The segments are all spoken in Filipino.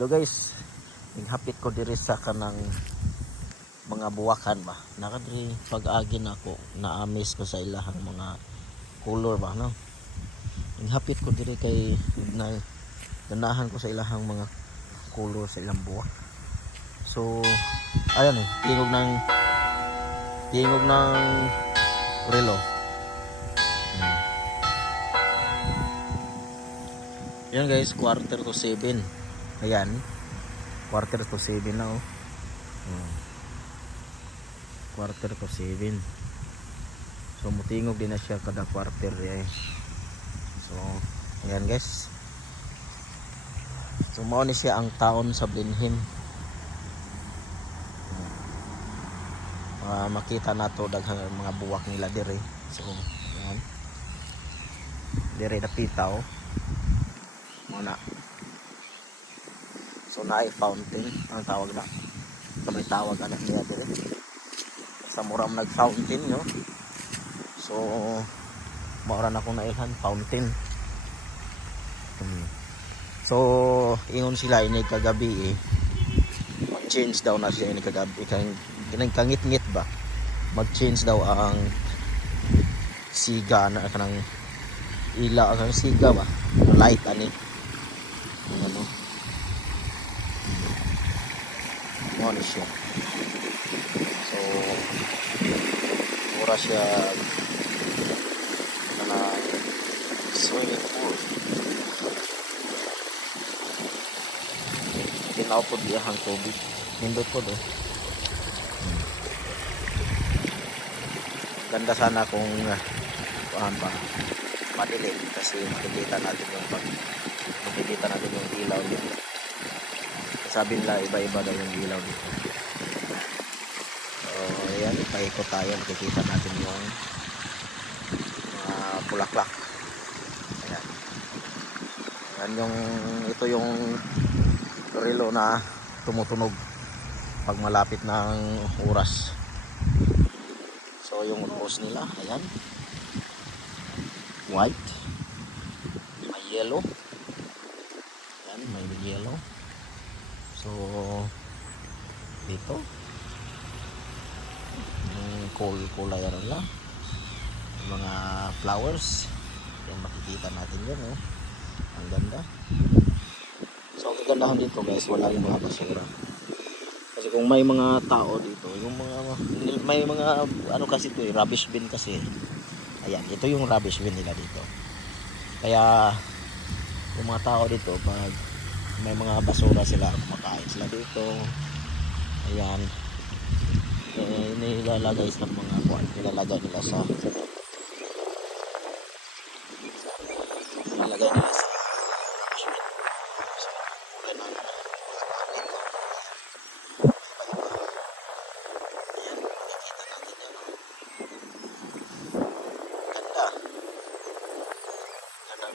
Hello guys, naghapit ko diri sa kanang mga buwakan ba. Nakadiri pag-agi na ako, naamis ko sa ilahang mga color ba no. Naghapit ko diri kay na ganahan ko sa ilahang mga color sa ilang buwak. So, ayan eh, tingog ng tingog ng relo. Hmm. Yan guys, quarter to 7. Ayan. Quarter to 7 na oh. Hmm. Quarter to 7. So mutingog din na siya kada quarter eh. So, ayan guys. So ni siya ang taon sa Blenheim. Ah, makita nato daghang mga buwak nila dire. So, ayan. Dire na pitaw. Muna. So na fountain ang tawag na. Kami tawag anak niya dire. Sa muram nag fountain no. So maura na ko na ilhan fountain. Hmm. So ingon sila ini kagabi eh. Mag-change daw na siya ini kagabi kang kinang kangit-ngit ba. Mag-change daw ang siga na kanang ila ang siga ba. Light ani. Ang Ano? Ni siya. So, mura siya na swimming pool. Tinaw po diya ang tubig. Nindot ko do. Ganda sana kung uh, kuhaan pa madilim kasi makikita natin yung pag makikita natin yung ilaw dito. Sabi nila iba-iba daw yung ilaw dito. So, ayan, paikot tayo. Makikita natin yung mga bulaklak. Ayan. Ayan yung, ito yung relo na tumutunog pag malapit ng oras. So, yung rose nila, ayan. White. May yellow. Ayan, may yellow. So, dito. Yung kul kulay ano nila. Yung mga flowers. Yan makikita natin yan, oh. Ang ganda. So, ang kagandahan dito guys, wala yung mga basura. Kasi kung may mga tao dito, yung mga, may mga, ano kasi ito eh, rubbish bin kasi. Ayan, ito yung rubbish bin nila dito. Kaya, yung mga tao dito, pag may mga basura sila kumakain sila dito. Ayan. Eh, nilalagay sa mga kuan nilalagay nila sa nilalagay nila sa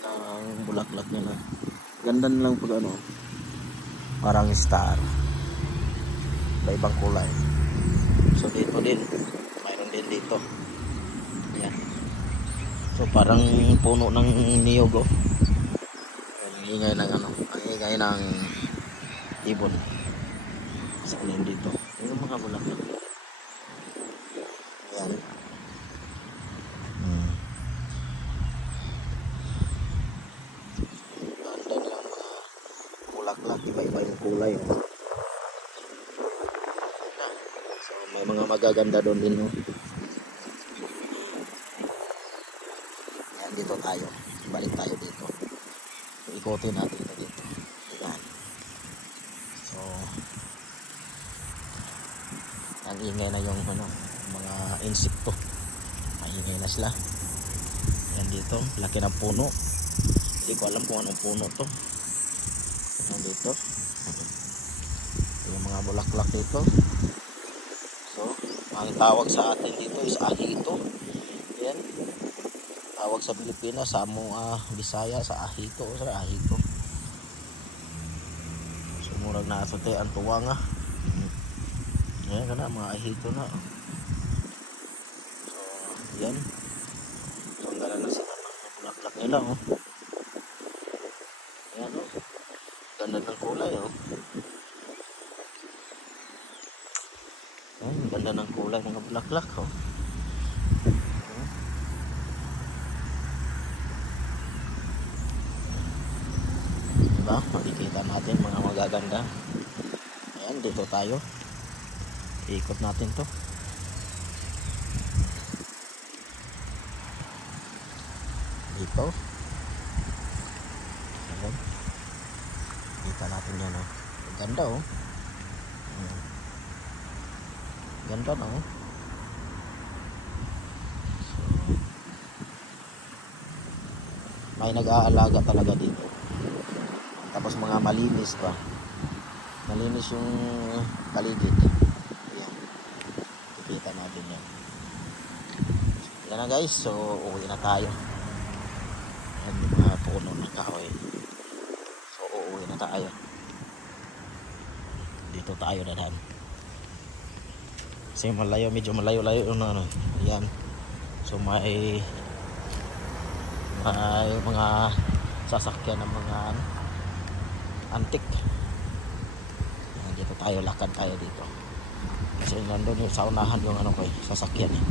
ng bulaklak nila ganda nilang pag ano parang star. Iba ibang kulay. So dito din. Mayroon din dito. Yan so parang puno ng niyog oh. Ang ingay ng ano ang ingay ng ibon. Sa kunin dito. Yung mga bulaklak yan hmm. ganda nilang mga bulaklak iba-iba yung kulay oh. so may mga magaganda doon din no yan dito tayo. Balik tayo dito. Ikotin natin ito dito. Yan so ang ingay na yung ano mga insekto. Maingay na sila. Yan dito. Laki ng puno. Hindi ko alam kung anong puno to yan dito yung mga bulaklak dito. So ang tawag sa atin dito is ahito. Yan. Tawag sa Pilipinas sa mga Bisaya sa ahito. Sa ahito. So murag na sa ang tuwa nga yan ka na mga ahito na. So yan. So ang gala na mga bulaklak nila oh kulay oh. Ang ganda ng kulay ng bulaklak oh. Diba? Makikita natin mga magaganda. Ayan, dito tayo. Ikot natin to. Dito. Dito. Kita natin yan oh. Ganda oh. Hmm. Ganda na oh. So, may nag-aalaga talaga dito. Tapos mga malinis pa. Malinis yung paligid. Ayan. Kikita natin yan. Yan na guys. So, uuwi na tayo. Yan yung mga puno ng kahoy. Na tayo. Dito tayo dadaan. Kasi malayo, medyo malayo-layo yung ano. Ayan. So, may may mga sasakyan ng mga antik. Ayan, dito tayo, lakad tayo dito. Kasi nandun yung sa unahan yung ano ko eh, sasakyan eh.